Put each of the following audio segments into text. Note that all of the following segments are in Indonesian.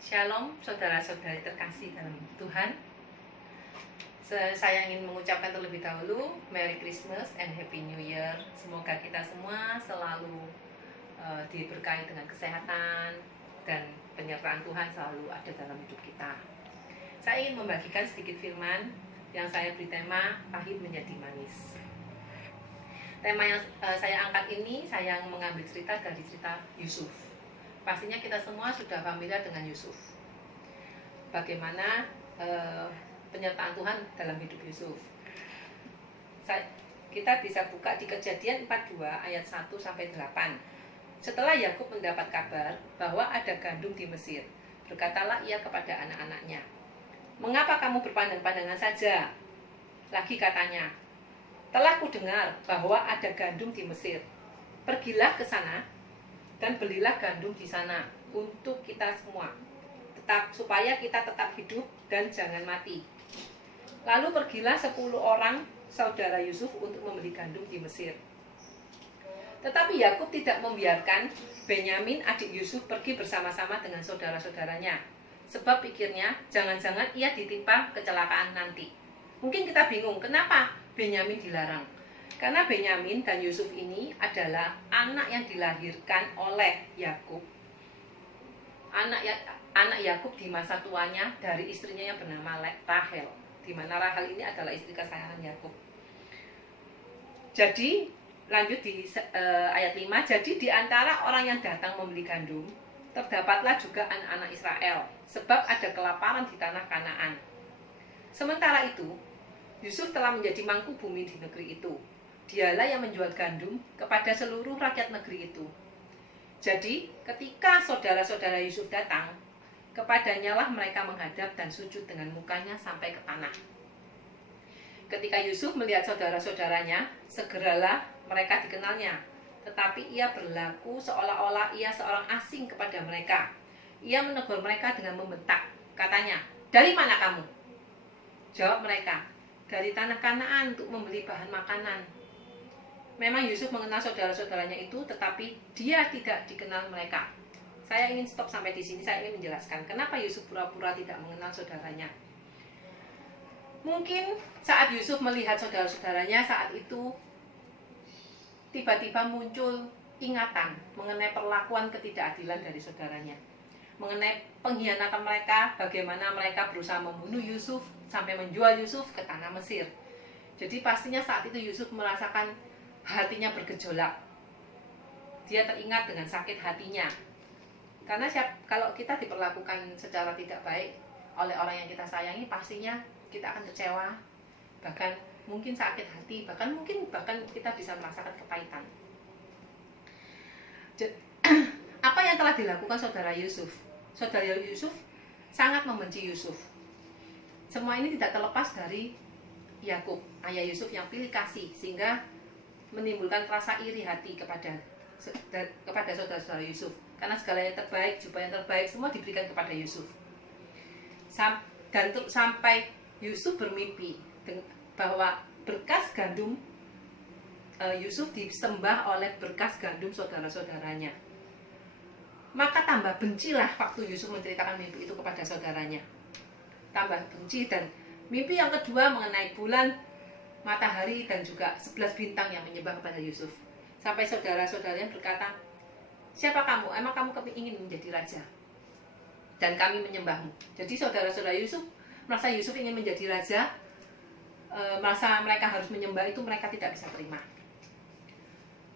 Shalom saudara-saudari terkasih dalam Tuhan. Saya ingin mengucapkan terlebih dahulu Merry Christmas and Happy New Year. Semoga kita semua selalu diberkahi dengan kesehatan dan penyertaan Tuhan selalu ada dalam hidup kita. Saya ingin membagikan sedikit firman yang saya beri tema pahit menjadi manis. Tema yang saya angkat ini saya mengambil cerita dari cerita Yusuf. Pastinya kita semua sudah familiar dengan Yusuf. Bagaimana penyertaan Tuhan dalam hidup Yusuf. Kita bisa buka di Kejadian 42 ayat 1 sampai 8. Setelah Yakub mendapat kabar bahwa ada gandum di Mesir, berkatalah ia kepada anak-anaknya, "Mengapa kamu berpandang-pandangan saja?" Lagi katanya, "Telah kudengar bahwa ada gandum di Mesir. Pergilah ke sana dan belilah gandum di sana untuk kita semua, supaya kita tetap hidup dan jangan mati." Lalu pergilah 10 orang saudara Yusuf untuk membeli gandum di Mesir. Tetapi Yakub tidak membiarkan Benyamin adik Yusuf pergi bersama-sama dengan saudara-saudaranya, sebab pikirnya jangan-jangan ia ditimpa kecelakaan nanti. Mungkin kita bingung kenapa Benyamin dilarang. Karena Benyamin dan Yusuf ini adalah anak yang dilahirkan oleh Yakub. Anak Yakub di masa tuanya dari istrinya yang bernama Rahel, di mana Rahel ini adalah istri kesayangan Yakub. Jadi lanjut di ayat 5, jadi di antara orang yang datang membeli gandum terdapatlah juga anak-anak Israel, sebab ada kelaparan di tanah Kanaan. Sementara itu Yusuf telah menjadi mangku bumi di negeri itu. Dialah yang menjual gandum kepada seluruh rakyat negeri itu. Jadi ketika saudara-saudara Yusuf datang, kepadanya lah mereka menghadap dan sujud dengan mukanya sampai ke tanah. Ketika Yusuf melihat saudara-saudaranya, segeralah mereka dikenalnya. Tetapi ia berlaku seolah-olah ia seorang asing kepada mereka. Ia menegur mereka dengan membentak. Katanya, "Dari mana kamu?" Jawab mereka, "Dari tanah Kanaan untuk membeli bahan makanan." Memang Yusuf mengenal saudara-saudaranya itu, tetapi dia tidak dikenal mereka. Saya ingin stop sampai di sini. Saya ingin menjelaskan kenapa Yusuf pura-pura tidak mengenal saudaranya. Mungkin saat Yusuf melihat saudara-saudaranya saat itu, tiba-tiba muncul ingatan mengenai perlakuan ketidakadilan dari saudaranya, mengenai pengkhianatan mereka, bagaimana mereka berusaha membunuh Yusuf sampai menjual Yusuf ke tanah Mesir. Jadi pastinya saat itu Yusuf merasakan hatinya bergejolak. Dia teringat dengan sakit hatinya. Karena kalau kita diperlakukan secara tidak baik oleh orang yang kita sayangi, pastinya kita akan kecewa, bahkan mungkin sakit hati, bahkan kita bisa merasakan kepahitan. Apa yang telah dilakukan saudara Yusuf? Saudara Yusuf sangat membenci Yusuf. Semua ini tidak terlepas dari Yakub, ayah Yusuf yang pilih kasih, sehingga menimbulkan rasa iri hati kepada saudara-saudara Yusuf. Karena segala yang terbaik, jubah yang terbaik, semua diberikan kepada Yusuf. Dan sampai Yusuf bermimpi bahwa berkas gandum Yusuf disembah oleh berkas gandum saudara-saudaranya. Maka tambah bencilah waktu Yusuf menceritakan mimpi itu kepada saudaranya. Tambah benci. Dan mimpi yang kedua mengenai bulan, matahari, dan juga 11 bintang yang menyembah kepada Yusuf. Sampai saudara-saudaranya berkata, "Siapa kamu? Emang kamu ingin menjadi raja? Dan kami menyembahmu." Jadi saudara-saudara Yusuf merasa Yusuf ingin menjadi raja, merasa mereka harus menyembah itu mereka tidak bisa terima.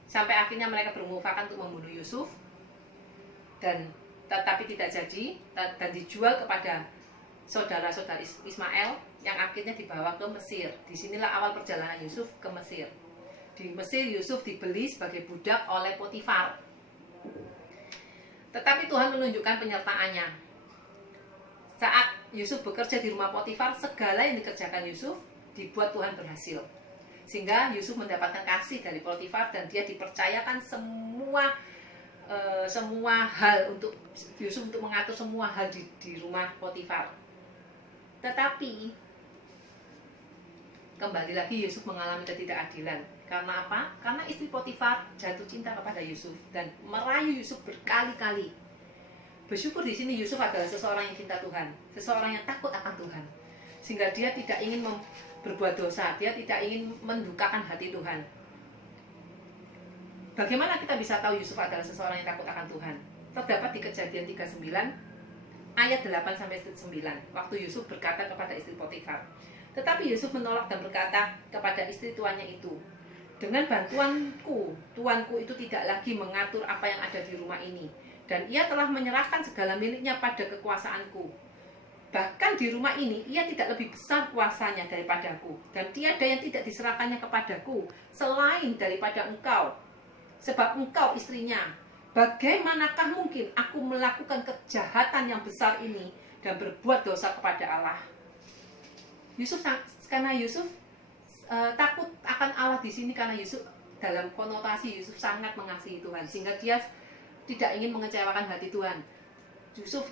Sampai akhirnya mereka bermufakat untuk membunuh Yusuf, dan tetapi tidak jadi, dan dijual kepada saudara-saudara Ismail yang akhirnya dibawa ke Mesir. Disinilah awal perjalanan Yusuf ke Mesir. Di Mesir Yusuf dibeli sebagai budak oleh Potifar. Tetapi Tuhan menunjukkan penyertaannya. Saat Yusuf bekerja di rumah Potifar, segala yang dikerjakan Yusuf dibuat Tuhan berhasil. Sehingga Yusuf mendapatkan kasih dari Potifar dan dia dipercayakan semua hal untuk Yusuf, untuk mengatur semua hal di rumah Potifar. Tetapi kembali lagi Yusuf mengalami ketidakadilan. Karena apa? Karena istri Potifar jatuh cinta kepada Yusuf dan merayu Yusuf berkali-kali. Bersyukur di sini Yusuf adalah seseorang yang cinta Tuhan, seseorang yang takut akan Tuhan, sehingga dia tidak ingin berbuat dosa, dia tidak ingin mendukakan hati Tuhan. Bagaimana kita bisa tahu Yusuf adalah seseorang yang takut akan Tuhan? Terdapat di Kejadian 39 ayat 8-9, waktu Yusuf berkata kepada istri Potifar. Tetapi Yusuf menolak dan berkata kepada istri tuannya itu, dengan bantuanku, tuanku itu tidak lagi mengatur apa yang ada di rumah ini, dan ia telah menyerahkan segala miliknya pada kekuasaanku. Bahkan di rumah ini ia tidak lebih besar kuasanya daripadaku, dan tiada yang tidak diserahkannya kepadaku selain daripada engkau, sebab engkau istrinya. Bagaimanakah mungkin aku melakukan kejahatan yang besar ini dan berbuat dosa kepada Allah? Karena Yusuf takut akan Allah di sini, karena Yusuf dalam konotasi Yusuf sangat mengasihi Tuhan, sehingga dia tidak ingin mengecewakan hati Tuhan. Yusuf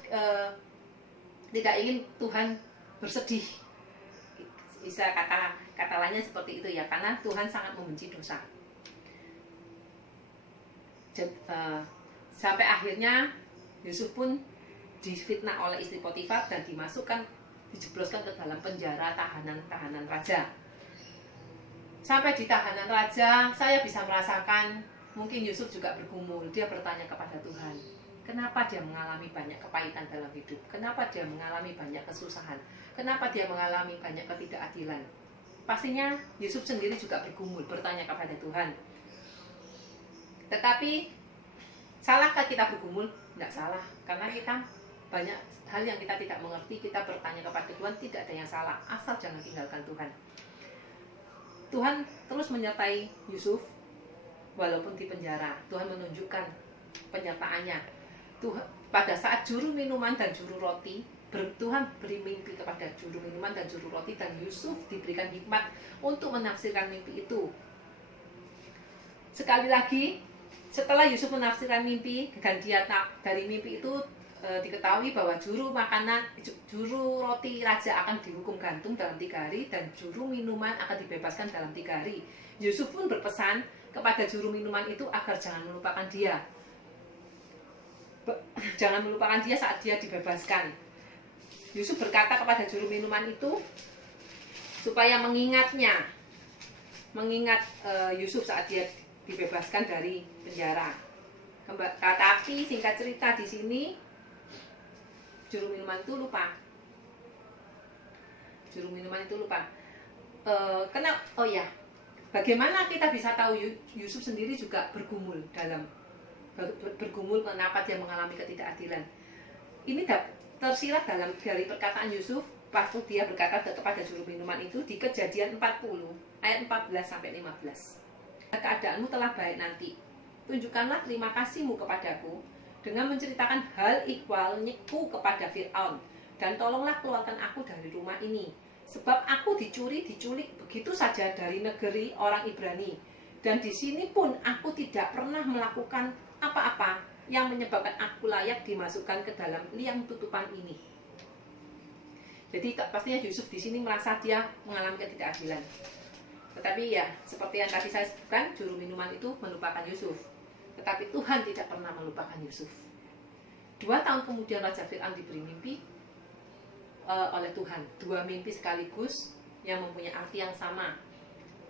tidak ingin Tuhan bersedih, bisa kata lainnya seperti itu ya, karena Tuhan sangat membenci dosa. Sampai akhirnya Yusuf pun difitnah oleh istri Potifar dan dijebloskan ke dalam penjara tahanan raja. Sampai di tahanan raja, saya bisa merasakan mungkin Yusuf juga bergumul. Dia bertanya kepada Tuhan, kenapa dia mengalami banyak kepahitan dalam hidup? Kenapa dia mengalami banyak kesusahan? Kenapa dia mengalami banyak ketidakadilan? Pastinya Yusuf sendiri juga bergumul, bertanya kepada Tuhan. Tetapi salahkah kita bergumul? Tidak salah, karena kita banyak hal yang kita tidak mengerti. Kita bertanya kepada Tuhan, tidak ada yang salah, asal jangan tinggalkan Tuhan. Tuhan terus menyertai Yusuf walaupun di penjara. Tuhan menunjukkan penyertaannya. Pada saat juru minuman dan juru roti, Tuhan beri mimpi kepada juru minuman dan juru roti, dan Yusuf diberikan hikmat untuk menafsirkan mimpi itu. Sekali lagi, setelah Yusuf menafsirkan mimpi dan dia dari mimpi itu diketahui bahwa juru roti raja akan dihukum gantung dalam 3 hari, dan juru minuman akan dibebaskan dalam 3 hari. Yusuf pun berpesan kepada juru minuman itu agar jangan melupakan dia. Jangan melupakan dia saat dia dibebaskan. Yusuf berkata kepada juru minuman itu supaya mengingat Yusuf saat dia dibebaskan dari penjara. Tetapi singkat cerita di sini juru minuman itu lupa. Bagaimana kita bisa tahu Yusuf sendiri juga bergumul kenapa dia mengalami ketidakadilan? Ini tersirat dari perkataan Yusuf waktu dia berkata kepada juru minuman itu di Kejadian 40 ayat 14-15. Keadaanmu telah baik nanti, tunjukkanlah terima kasihmu kepadaku dengan menceritakan hal ihwalku kepada Fir'aun, dan tolonglah keluarkan aku dari rumah ini, sebab aku diculik begitu saja dari negeri orang Ibrani, dan di sini pun aku tidak pernah melakukan apa-apa yang menyebabkan aku layak dimasukkan ke dalam liang tutupan ini. Jadi pastinya Yusuf di sini merasa dia mengalami ketidakadilan. Tetapi ya, seperti yang tadi saya sebutkan, juru minuman itu melupakan Yusuf. Tetapi Tuhan tidak pernah melupakan Yusuf. 2 tahun kemudian Raja Fir'aun diberi mimpi oleh Tuhan. 2 mimpi sekaligus yang mempunyai arti yang sama.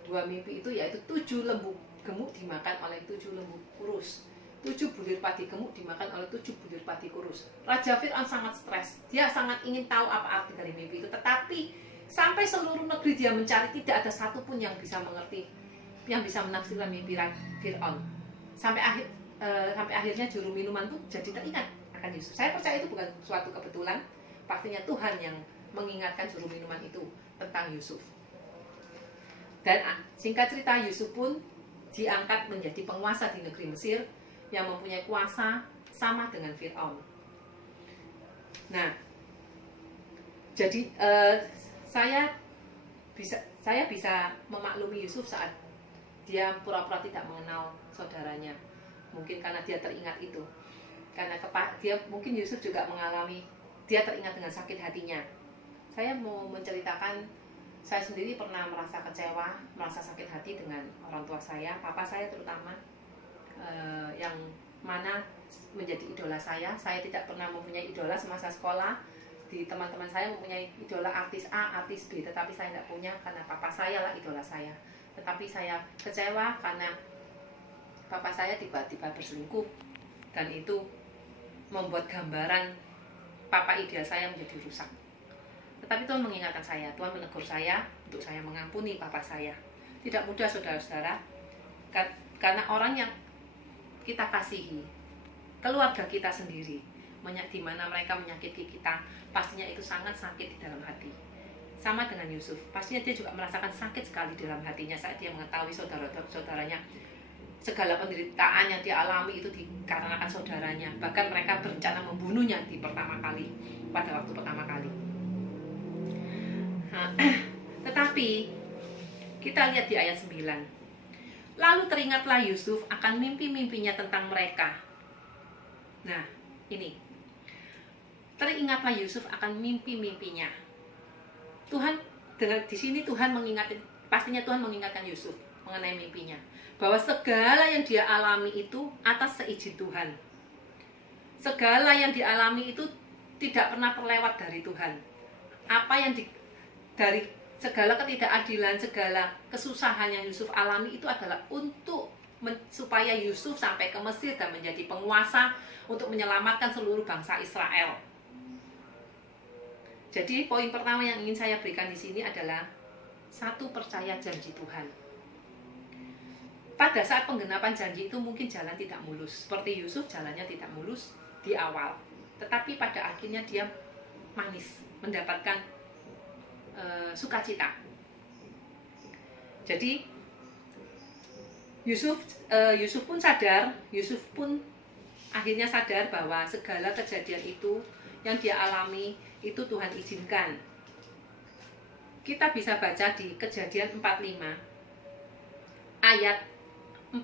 2 mimpi itu yaitu 7 lembu gemuk dimakan oleh 7 lembu kurus. 7 bulir padi gemuk dimakan oleh 7 bulir padi kurus. Raja Fir'aun sangat stres. Dia sangat ingin tahu apa arti dari mimpi itu. Tetapi sampai seluruh negeri dia mencari, tidak ada satupun yang bisa mengerti, yang bisa menafsirkan mimpi Fir'aun. Sampai akhirnya juru minuman itu jadi teringat akan Yusuf. Saya percaya itu bukan suatu kebetulan. Pastinya Tuhan yang mengingatkan juru minuman itu tentang Yusuf. Dan singkat cerita, Yusuf pun diangkat menjadi penguasa di negeri Mesir yang mempunyai kuasa sama dengan Fir'aun. Nah, jadi saya bisa memaklumi Yusuf saat dia pura-pura tidak mengenal saudaranya. Mungkin karena dia teringat itu. Karena mungkin Yusuf juga dia teringat dengan sakit hatinya. Saya mau menceritakan, saya sendiri pernah merasa kecewa, merasa sakit hati dengan orang tua saya, papa saya terutama, yang mana menjadi idola saya. Saya tidak pernah mempunyai idola semasa sekolah. Di teman-teman saya mempunyai idola artis A, artis B, tetapi saya tidak punya karena papa saya lah idola saya. Tetapi saya kecewa karena papa saya tiba-tiba berselingkuh, dan itu membuat gambaran papa ideal saya menjadi rusak. Tetapi Tuhan mengingatkan saya, Tuhan menegur saya untuk saya mengampuni papa saya. Tidak mudah saudara-saudara, karena orang yang kita kasihi, keluarga kita sendiri, di mana mereka menyakiti kita, pastinya itu sangat sakit di dalam hati. Sama dengan Yusuf, pastinya dia juga merasakan sakit sekali di dalam hatinya saat dia mengetahui saudara-saudaranya, segala penderitaan yang dia alami itu dikarenakan saudaranya. Bahkan mereka berencana membunuhnya pada waktu pertama kali. Tetapi kita lihat di ayat 9. Lalu teringatlah Yusuf akan mimpi-mimpinya tentang mereka. Nah, ini. Teringatlah Yusuf akan mimpi-mimpinya. Di sini Tuhan pastinya Tuhan mengingatkan Yusuf mengenai mimpinya, bahwa segala yang dia alami itu atas seizin Tuhan. Segala yang dialami itu tidak pernah terlewat dari Tuhan. Dari segala ketidakadilan, segala kesusahan yang Yusuf alami itu adalah supaya Yusuf sampai ke Mesir dan menjadi penguasa untuk menyelamatkan seluruh bangsa Israel. Jadi poin pertama yang ingin saya berikan di sini adalah satu, percaya janji Tuhan. Pada saat penggenapan janji itu mungkin jalan tidak mulus. Seperti Yusuf, jalannya tidak mulus di awal. Tetapi pada akhirnya dia manis, mendapatkan sukacita. Jadi Yusuf pun akhirnya sadar bahwa segala kejadian itu yang dia alami itu Tuhan izinkan. Kita bisa baca di Kejadian 45 ayat 4.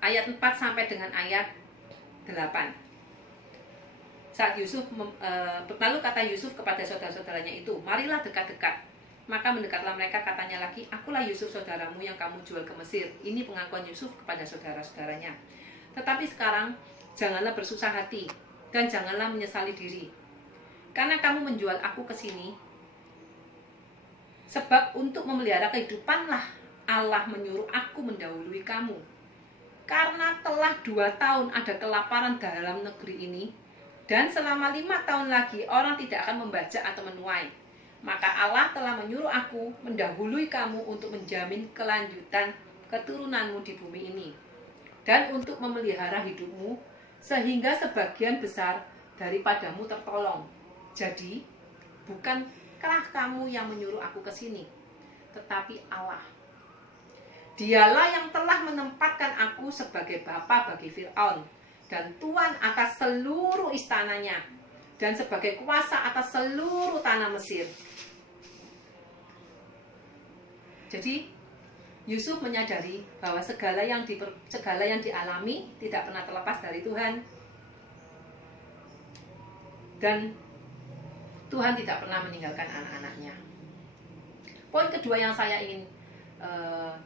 Ayat 4 sampai dengan ayat 8. Lalu kata Yusuf kepada saudara-saudaranya itu, marilah dekat-dekat. Maka mendekatlah mereka, katanya lagi, akulah Yusuf saudaramu yang kamu jual ke Mesir. Ini pengakuan Yusuf kepada saudara-saudaranya. Tetapi sekarang janganlah bersusah hati dan janganlah menyesali diri, karena kamu menjual aku ke sini. Sebab untuk memelihara kehidupanlah Allah menyuruh aku mendahului kamu. Karena telah 2 tahun ada kelaparan dalam negeri ini, dan selama 5 tahun lagi orang tidak akan membaca atau menuai. Maka Allah telah menyuruh aku mendahului kamu untuk menjamin kelanjutan keturunanmu di bumi ini, dan untuk memelihara hidupmu, sehingga sebagian besar daripadamu tertolong. Jadi, bukankah kamu yang menyuruh aku ke sini, tetapi Allah. Dialah yang telah menempatkan aku sebagai bapa bagi Fir'aun dan tuan atas seluruh istananya, dan sebagai kuasa atas seluruh tanah Mesir. Jadi Yusuf menyadari bahwa segala yang dialami tidak pernah terlepas dari Tuhan, dan Tuhan tidak pernah meninggalkan anak-anaknya. Poin kedua yang saya ingin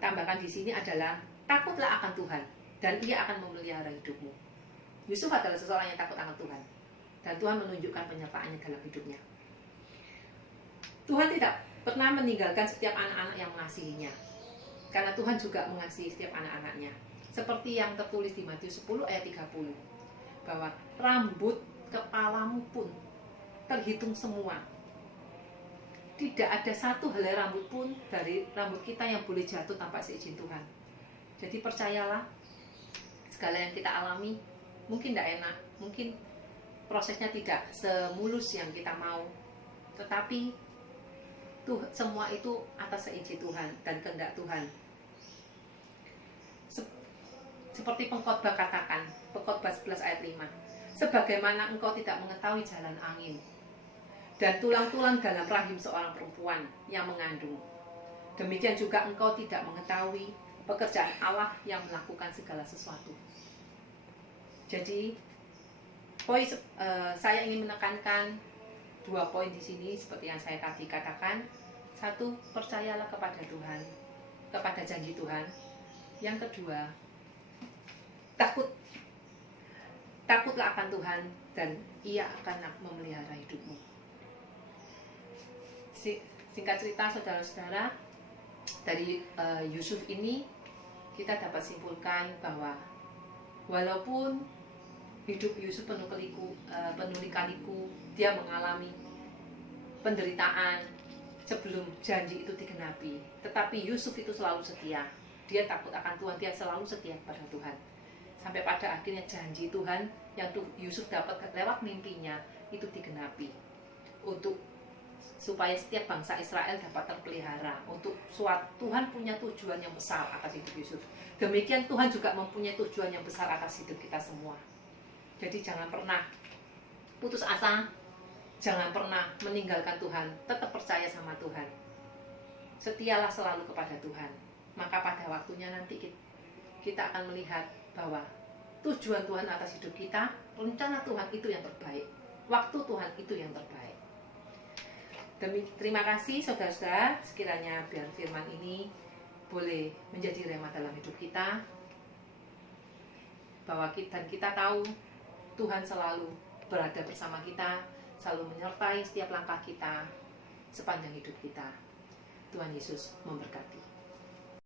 tambahkan di sini adalah takutlah akan Tuhan dan Ia akan memelihara hidupmu. Yusuf adalah seseorang yang takut akan Tuhan, dan Tuhan menunjukkan penyertaannya dalam hidupnya. Tuhan tidak pernah meninggalkan setiap anak-anak yang mengasihinya, karena Tuhan juga mengasihi setiap anak-anaknya. Seperti yang tertulis di Matius 10 ayat 30, bahwa rambut kepalamu pun terhitung semua. Tidak ada satu helai rambut pun dari rambut kita yang boleh jatuh tanpa seizin Tuhan. Jadi percayalah, segala yang kita alami mungkin tidak enak, mungkin prosesnya tidak semulus yang kita mau, tetapi semua itu atas seizin Tuhan dan kehendak Tuhan. Seperti pengkhotbah katakan, pengkhotbah 11 ayat 5, sebagaimana engkau tidak mengetahui jalan angin dan tulang-tulang dalam rahim seorang perempuan yang mengandung, demikian juga engkau tidak mengetahui pekerjaan Allah yang melakukan segala sesuatu. Jadi saya ingin menekankan 2 poin di sini seperti yang saya tadi katakan. 1, percayalah kepada Tuhan, kepada janji Tuhan. Yang kedua, takutlah akan Tuhan dan Ia akan memelihara hidupmu. Singkat cerita saudara-saudara, dari Yusuf ini kita dapat simpulkan bahwa walaupun hidup Yusuf penuh lika-liku, dia mengalami penderitaan sebelum janji itu digenapi, tetapi Yusuf itu selalu setia. Dia takut akan Tuhan, dia selalu setia kepada Tuhan. Sampai pada akhirnya janji Tuhan yang Yusuf dapat lewat mimpinya itu digenapi, supaya setiap bangsa Israel dapat terpelihara. Tuhan punya tujuan yang besar atas hidup Yusuf. Demikian Tuhan juga mempunyai tujuan yang besar atas hidup kita semua. Jadi jangan pernah putus asa, jangan pernah meninggalkan Tuhan, tetap percaya sama Tuhan. Setialah selalu kepada Tuhan. Maka pada waktunya nanti kita akan melihat bahwa tujuan Tuhan atas hidup kita, rencana Tuhan itu yang terbaik, waktu Tuhan itu yang terbaik. Terima kasih saudara-saudara, sekiranya biar firman ini boleh menjadi rema dalam hidup kita, bahwa kita tahu Tuhan selalu berada bersama kita, selalu menyertai setiap langkah kita sepanjang hidup kita. Tuhan Yesus memberkati.